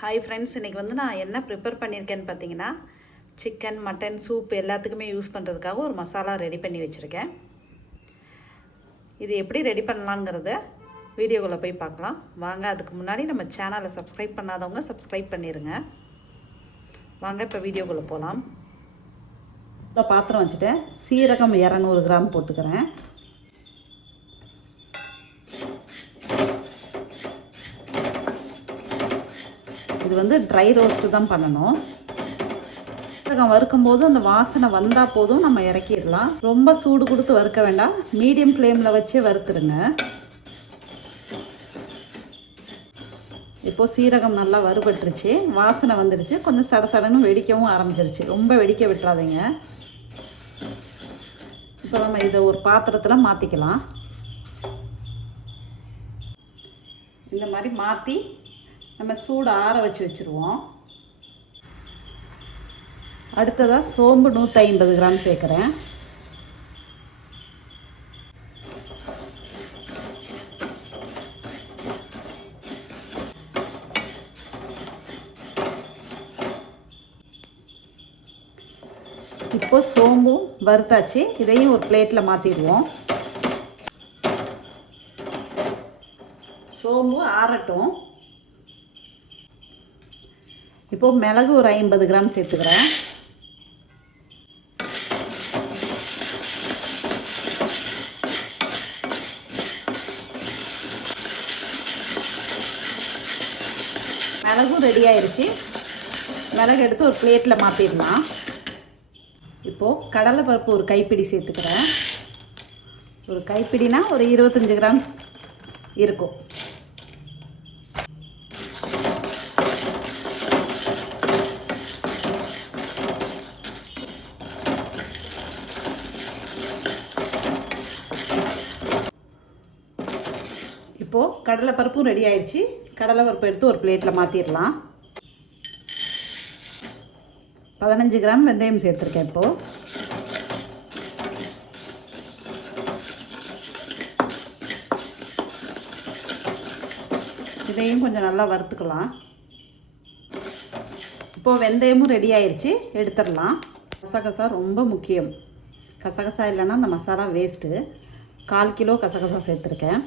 Hi friends, இன்றைக்கி வந்து நான் என்ன ப்ரிப்பேர் பண்ணியிருக்கேன்னு பார்த்தீங்கன்னா, சிக்கன் மட்டன் சூப் எல்லாத்துக்குமே யூஸ் பண்ணுறதுக்காக ஒரு மசாலா ரெடி பண்ணி வச்சுருக்கேன். இது எப்படி ரெடி பண்ணலாங்கிறத வீடியோக்குள்ளே போய் பார்க்கலாம் வாங்க. அதுக்கு முன்னாடி நம்ம சேனலை சப்ஸ்கிரைப் பண்ணாதவங்க சப்ஸ்கிரைப் பண்ணிடுங்க. வாங்க இப்போ வீடியோக்குள்ளே போகலாம். இப்போ பாத்திரம் வச்சுட்டேன். சீரகம் 200 கிராம் போட்டுக்கிறேன். இது வந்து ட்ரை ரோஸ்ட்டு தான் பண்ணணும். சீரகம் வறுக்கும்போது அந்த வாசனை வந்தால் போதும், நம்ம இறக்கிடலாம். ரொம்ப சூடு கொடுத்து வறுக்க வேண்டாம், மீடியம் ஃப்ளேமில் வச்சு வறுத்துருங்க. இப்போது சீரகம் நல்லா வறுபட்டுருச்சு, வாசனை வந்துடுச்சு, கொஞ்சம் சடசடன்னு வெடிக்கவும் ஆரம்பிச்சிருச்சு. ரொம்ப வெடிக்க விட்டுறாதீங்க. இப்போ நம்ம இதை ஒரு பாத்திரத்தில் மாற்றிக்கலாம். இந்த மாதிரி மாற்றி நம்ம சூடு ஆற வச்சு வச்சுருவோம். அடுத்ததாக சோம்பு 150 கிராம் சேர்க்குறேன். இப்போ சோம்பும் வறுத்தாச்சு, இதையும் ஒரு பிளேட்டில் மாற்றிடுவோம். சோம்பு ஆறட்டும். இப்போது மிளகு ஒரு 50 கிராம் சேர்த்துக்கிறேன். மிளகும் ரெடி ஆயிடுச்சு. மிளகு எடுத்து ஒரு பிளேட்டில் மாற்றிடலாம். இப்போது கடலைப்பருப்பு ஒரு கைப்பிடி சேர்த்துக்கிறேன். ஒரு கைப்பிடினா ஒரு 25 கிராம் இருக்கும். இப்போது கடலைப்பருப்பும் ரெடி ஆயிடுச்சு. கடலைப்பருப்பு எடுத்து ஒரு பிளேட்டில் மாற்றிடலாம். 15 கிராம் வெந்தயம் சேர்த்துருக்கேன். இப்போது இதையும் கொஞ்சம் நல்லா வறுத்துக்கலாம். இப்போது வெந்தயமும் ரெடி ஆயிடுச்சு, எடுத்துடலாம். கசகசா ரொம்ப முக்கியம். கசகசா இல்லைன்னா அந்த மசாலா வேஸ்ட்டு. 1/4 கிலோ கசகசா சேர்த்துருக்கேன்.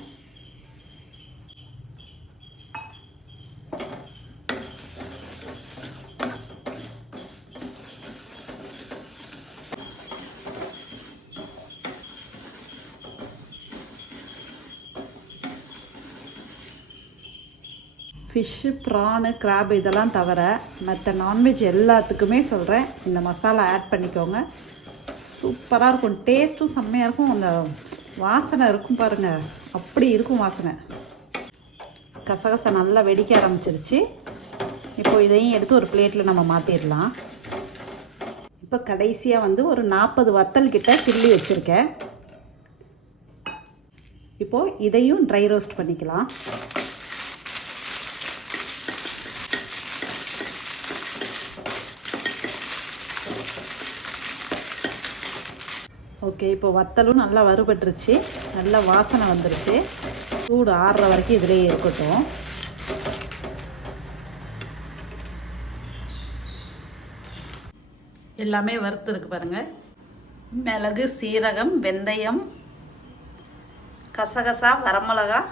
ஃபிஷ்ஷு, ப்ரானு, கிராப் இதெல்லாம் தவிர மற்ற நான்வெஜ் எல்லாத்துக்குமே சொல்கிறேன், இந்த மசாலா ஆட் பண்ணிக்கோங்க. சூப்பராக இருக்கும். டேஸ்ட்டும் செம்மையாக இருக்கும். அந்த வாசனை இருக்கும் பாருங்கள், அப்படி இருக்கும் வாசனை. கசகசை நல்லா வெடிக்க ஆரம்பிச்சிருச்சு. இப்போ இதையும் எடுத்து ஒரு பிளேட்டில் நம்ம மாற்றிடலாம். இப்போ கடைசியாக வந்து ஒரு 40 வத்தல் கிட்ட கிள்ளி வச்சுருக்கேன். இப்போது இதையும் ட்ரை ரோஸ்ட் பண்ணிக்கலாம். ஓகே, இப்போ வத்தலும் நல்லா வறுபட்டுருச்சு, நல்லா வாசனை வந்துருச்சு. சூடு ஆறுற வரைக்கும் இதிலே இருக்கட்டும். எல்லாமே வறுத்துருக்கு பாருங்கள். மிளகு, சீரகம், வெந்தயம், கசகசா, வரமிளகா,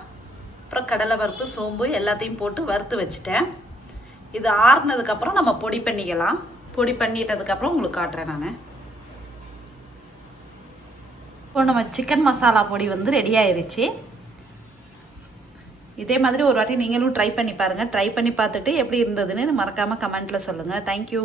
அப்புறம் கடலைப்பருப்பு, சோம்பு எல்லாத்தையும் போட்டு வறுத்து வச்சுட்டேன். இது ஆறுனதுக்கப்புறம் நம்ம பொடி பண்ணிக்கலாம். பொடி பண்ணிட்டதுக்கப்புறம் உங்களுக்கு காட்டுறேன் நான். இப்போ நம்ம சிக்கன் மசாலா பொடி வந்து ரெடி ஆயிடுச்சு. இதே மாதிரி ஒரு வாட்டி நீங்களும் ட்ரை பண்ணி பாருங்கள். ட்ரை பண்ணி பார்த்துட்டு எப்படி இருந்ததுன்னு மறக்காமல் கமெண்ட்டில் சொல்லுங்கள். தேங்க்யூ.